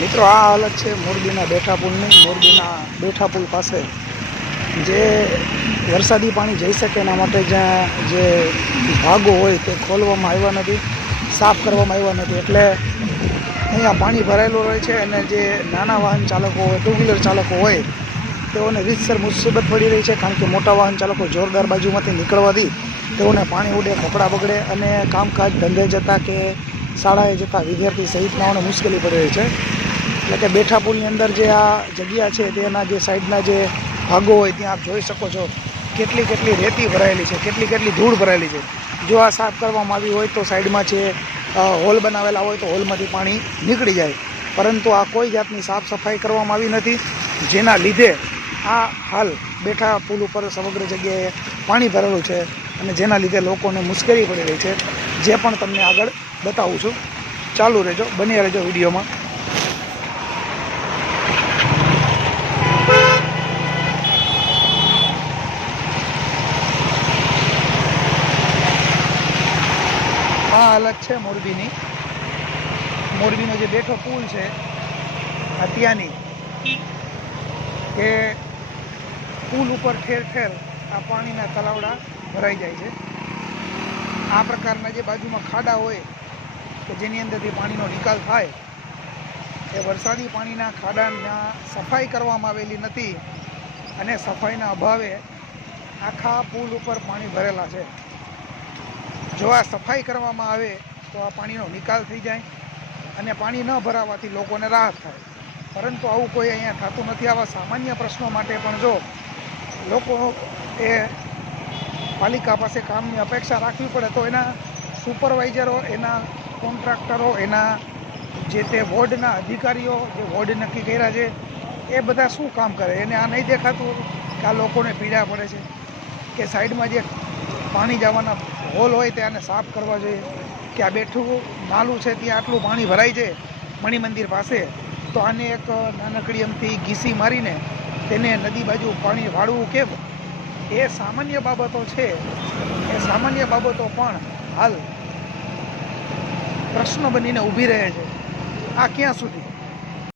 મિત્રો આ હાલત છે મોરબીના બેઠા પુલની। મોરબીના બેઠા પુલ પાસે જે વરસાદી પાણી જઈ શકે એના માટે જ્યાં જે ભાગો હોય તે ખોલવામાં આવ્યા નથી, સાફ કરવામાં આવ્યા નથી, એટલે અહીંયા પાણી ભરાયેલું રહે છે અને જે નાના વાહન ચાલકો હોય, ટુ વ્હીલર ચાલકો હોય તેઓને રીતસર મુસીબત પડી રહી છે। કારણ કે મોટા વાહન ચાલકો જોરદાર બાજુમાંથી નીકળવાથી તેઓને પાણી ઉડે, કપડાં બગડે અને કામકાજ ધંધે જતા કે શાળાએ જતા વિદ્યાર્થી સહિતનાઓને મુશ્કેલી પડી રહી છે। એટલે કે બેઠા પુલની અંદર જે આ જગ્યા છે તેના જે સાઈડના જે ભાગો હોય ત્યાં આપ જોઈ શકો છો કેટલી રેતી ભરાયેલી છે, કેટલી ધૂળ ભરાયેલી છે। જો આ સાફ કરવામાં આવી હોય તો સાઈડમાં છે હોલ બનાવેલા હોય તો હોલમાંથી પાણી નીકળી જાય, પરંતુ આ કોઈ જાતની સાફ સફાઈ કરવામાં આવી નથી, જેના લીધે આ હાલ બેઠા પુલ ઉપર સમગ્ર જગ્યાએ પાણી ભરેલું છે અને જેના લીધે લોકોને મુશ્કેલી પડી રહી છે। જે પણ તમને આગળ બતાવું છું, ચાલુ રહેજો, બન્યા રહેજો વિડીયોમાં। આ હાલત છે મોરબીનો જે બેઠો પુલ છે અત્યારની, કે પુલ ઉપર ઠેર ઠેર આ પાણીના તલાવડા ભરાઈ જાય છે। આ પ્રકારના જે બાજુમાં ખાડા હોય કે જેની અંદરથી પાણીનો નિકાલ થાય, એ વરસાદી પાણીના ખાડાના સફાઈ કરવામાં આવેલી નથી અને સફાઈના અભાવે આખા પુલ ઉપર પાણી ભરેલા છે। જો આ સફાઈ કરવામાં આવે તો આ પાણીનો નિકાલ થઈ જાય અને પાણી ન ભરાવાથી લોકોને રાહત થાય, પરંતુ આવું કોઈ અહીંયા થતું નથી। આવા સામાન્ય પ્રશ્નો માટે પણ જો લોકો એ પાલિકા પાસે કામની અપેક્ષા રાખવી પડે તો એના સુપરવાઇઝરો, એના કોન્ટ્રાક્ટરો, એના જે તે વોર્ડના અધિકારીઓ જે વોર્ડ નક્કી કર્યા છે એ બધા શું કામ કરે? એને આ નહીં દેખાતું કે આ લોકોને પીડા પડે છે, કે સાઈડમાં જે પાણી જવાના હોલ હોય ત્યાંને સાફ કરવા જોઈએ, કે આ બેઠું નાલું છે ત્યાં આટલું પાણી ભરાય છે મણિ મંદિર પાસે, તો આને એક નાનકડી એમથી ઘીસી મારીને તેને નદી બાજુ પાણી વાળવું કેમ? એ સામાન્ય બાબતો છે, એ સામાન્ય બાબતો પણ હાલ પ્રશ્ન બનીને ઊભી રહે છે। આ ક્યાં સુધી?